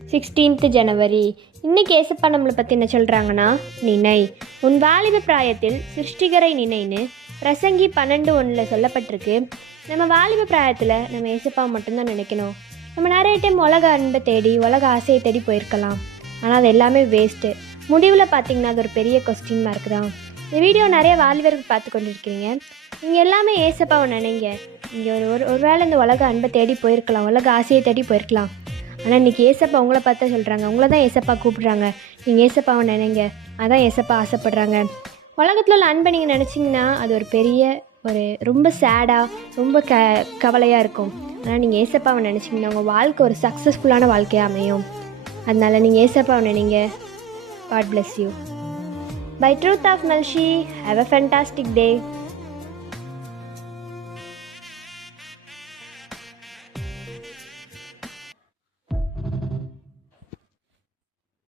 16th ஜனவரி. இன்னைக்கு ஏசப்பா நம்மளை பற்றி என்ன சொல்கிறாங்கன்னா, நினை உன் வாலிப பிராயத்தில் சிருஷ்டிகரை நினைன்னு பிரசங்கி 12:1 சொல்லப்பட்டிருக்கு. நம்ம வாலிப பிராயத்தில் நம்ம ஏசப்பாவை மட்டும்தான் நினைக்கணும். நம்ம நிறைய டைம் உலக அன்பை தேடி உலக ஆசையை தேடி போயிருக்கலாம், ஆனால் அது எல்லாமே வேஸ்ட்டு. முடிவில் பார்த்திங்கன்னா அது ஒரு பெரிய கொஸ்டின் மார்க் தான். இந்த வீடியோ நிறைய வாலிபர்கள் பார்த்து கொண்டு இருக்கிறீங்க. நீங்கள் எல்லாமே ஏசப்பாவை நினைங்க. இங்கே ஒரு வேளை இந்த உலக அன்பை தேடி போயிருக்கலாம், உலக ஆசையை தேடி போயிருக்கலாம். ஆனால் இன்றைக்கி ஏசப்பா உங்களை பார்த்தா சொல்கிறாங்க, உங்களை தான் ஏசப்பா கூப்பிட்றாங்க. நீங்கள் ஏசப்பாவை நினைங்க, அதான் ஏசப்பா ஆசைப்பட்றாங்க. உலகத்தில் உள்ள அன்பை நீங்கள் நினச்சிங்கன்னா அது ஒரு பெரிய ரொம்ப சேடாக ரொம்ப கவலையாக இருக்கும். ஆனால் நீங்கள் ஏசப்பாவை நினச்சிங்கன்னா உங்கள் வாழ்க்கை ஒரு சக்ஸஸ்ஃபுல்லான வாழ்க்கையாக அமையும். அதனால் நீங்கள் ஏசப்பாவை நினைங்க. God bless you. By Truth of Melshi, have a fantastic day.